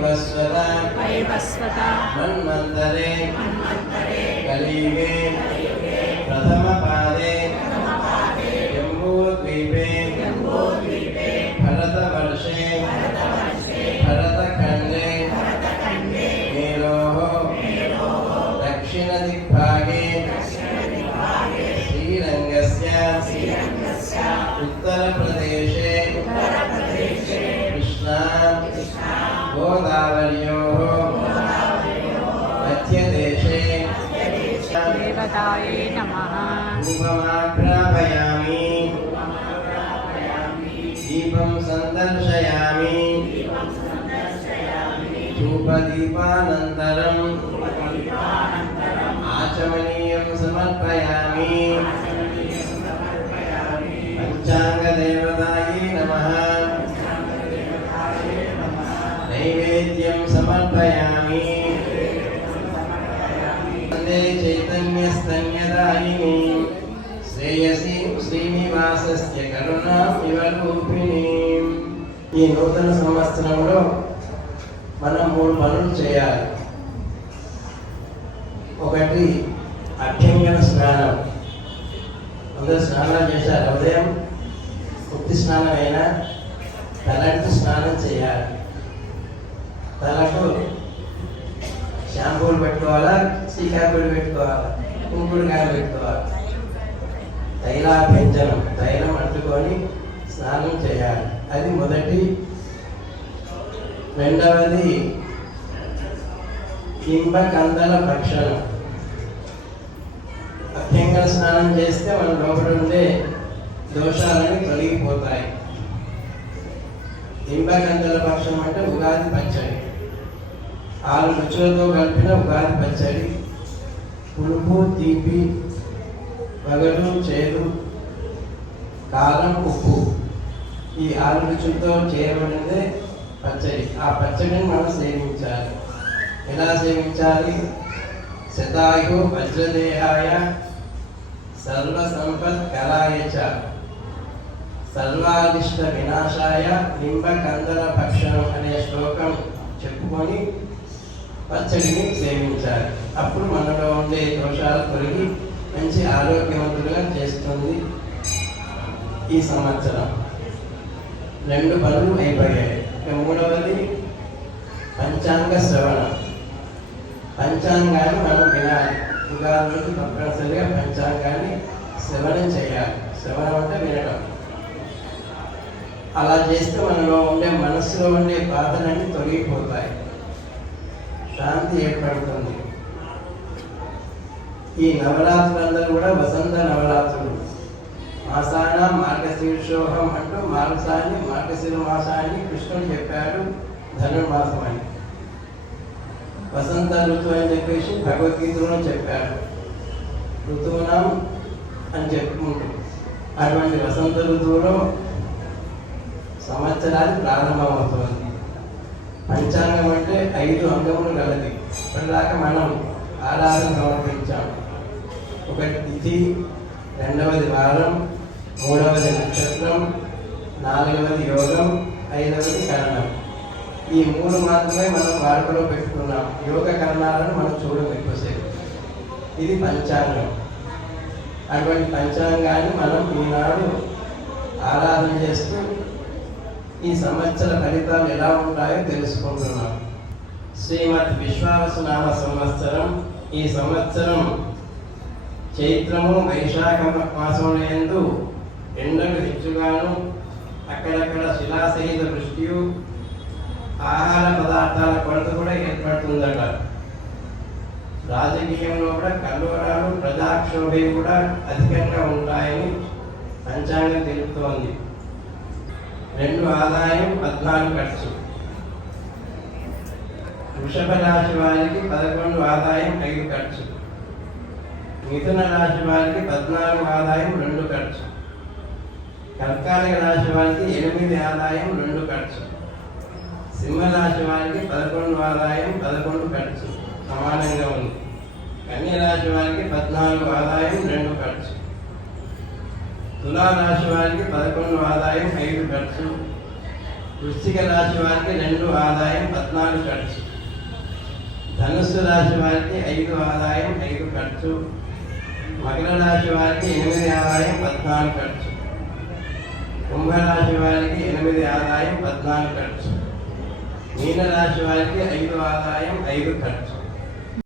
वस्वत वस्वत मन्मन्तरे मन्मन्तरे कलियुगे प्रथमपादे प्रथमपादे जम्बूद्वीपे जम्बूद्वीपे भरतवर्षे भरतवर्षे भरतखण्डे भरतखण्डे मेरोः मेरोः दक्षिणदिग्भागे दक्षिणदिग्भागे श्रीरङ्गस्य श्रीरङ्गस्य उत्तरप्रदेशे गोदावल्योः मध्यदेशे देवतायै नमः उपमाभ्रापयामि दीपं सन्दर्शयामि धूपदीपानन्तरम् आचमनीयं समर्पयामि नैवेद्यं समर्पयामि वन्दे चैतन्यस्तन्यदायिनी శ్రేయసి శ్రీనివాసస్య కరుణా వివరూపిణి ఈ నూతన సంవత్సరంలో మనం మూడు పనులు చేయాలి ఒకటి అభ్యంగన స్నానం అందరూ స్నానాలు చేశారు ఉదయం ఉత్తి స్నానం అయినా తలంటి స్నానం చేయాలి తలకు షాంపూలు పెట్టుకోవాలా చీకాకులు పెట్టుకోవాలా కుంకుడుకాయలు పెట్టుకోవాలి? తైలాభ్యంజనం తైలం అంటుకొని స్నానం చేయాలి. అది మొదటి. రెండవది ఇంబకందల భక్షణం. అభ్యంగన స్నానం చేస్తే మన లోపల ఉండే దోషాలని తొలగిపోతాయి. ఇంబకందల భక్షణం అంటే ఉగాది పచ్చడి. ఆరు రుచులతో కలిపిన ఉగాది పచ్చడి పులుపు తీపి వగరు చేదు కారం ఉప్పు. ఈ ఆరు రుచులతో చేయబడినదే పచ్చడి. ఆ పచ్చడిని మనం సేవించాలి. ఎలా సేవించాలి? శతాయు వజ్రదేహాయ సర్వ సంపత్ కరాయ సర్వాదిష్ట వినాశాయ నింబకందల పక్షం అనే శ్లోకం చెప్పుకొని పచ్చడిని సేవించాలి అప్పుడు మనలో ఉండే దోషాలు తొలగి మంచి ఆరోగ్యవంతులుగా చేస్తుంది ఈ సంవత్సరం. రెండు పనులు అయిపోయాయి. మూడవది పంచాంగ శ్రవణం. పంచాంగాన్ని మనం వినాలి. ఉగాది తప్పనిసరిగా పంచాంగాన్ని శ్రవణం చేయాలి. శ్రవణం అంటే వినడం. అలా చేస్తే మనలో ఉండే మనసులో ఉండే బాధలన్నీ తొలగిపోతాయి. శాంతి ఏర్పడుతుంది. ఈ నవరాత్రులందరూ కూడా వసంత నవరాత్రులు. మాసాన మార్గశీర్షోహం అంటూ మాసాన్ని మార్గశీర మాసాన్ని కృష్ణుడు చెప్పాడు ధనుర్మాసం అని వసంత ఋతువు అని చెప్పేసి భగవద్గీతలో చెప్పాడు. ఋతువునం అని చెప్పుకుంటూ అటువంటి వసంత ఋతువులో సంవత్సరాలు ప్రారంభమవుతుంది. పంచాంగం ఐదు అంగములు గలది ఇప్పటిదాకా మనం ఆరాధన సమర్పించాం. ఒకటి తిథి రెండవది వారం మూడవది నక్షత్రం నాలుగవది యోగం ఐదవది కరణం. ఈ మూడు మాత్రమే మనం వాడుకలో పెట్టుకున్నాం. యోగ కరణాలను మనం చూడము ఎక్కువసేపు. ఇది పంచాంగం. అటువంటి పంచాంగాన్ని మనం ఈనాడు ఆరాధన చేస్తూ ఈ సంవత్సర ఫలితాలు ఎలా ఉంటాయో తెలుసుకుంటున్నాం. శ్రీమద్ విశ్వాసనామ సంవత్సరం. ఈ సంవత్సరం చైత్రము వైశాఖ మాసములందు ఎండలు హెచ్చుగాను అక్కడక్కడ శిలాసహిత వృష్టియు ఆహార పదార్థాల కొరత కూడా ఏర్పడుతుందట. రాజకీయంలో కూడా కల్లోరాలు ప్రజాక్షోభం కూడా అధికంగా ఉంటాయని పంచాంగం తెలుపుతోంది. రెండు ఆదాయం పద్నాలుగు ఖర్చు. వృషభ రాశి వారికి పదకొండు ఆదాయం ఐదు ఖర్చు. మిథున రాశి వారికి పద్నాలుగు ఆదాయం రెండు ఖర్చు. కర్కాటక రాశి వారికి ఎనిమిది ఆదాయం రెండు ఖర్చు. సింహరాశి వారికి పదకొండు ఆదాయం పదకొండు ఖర్చు. సమానంగా ఉంది. కన్య రాశి వారికి పద్నాలుగు ఆదాయం రెండు ఖర్చు. తులారాశి వారికి పదకొండు ఆదాయం ఐదు ఖర్చు. వృశ్చిక రాశి వారికి రెండు ఆదాయం పద్నాలుగు ఖర్చు. ధనుస్సు రాశి వారికి ఐదు ఆదాయం ఐదు ఖర్చు. మకర రాశి వారికి ఎనిమిది ఆదాయం పద్నాలుగు ఖర్చు. కుంభరాశి వారికి ఎనిమిది ఆదాయం పద్నాలుగు ఖర్చు. మీన రాశి వారికి ఐదు ఆదాయం ఐదు ఖర్చు.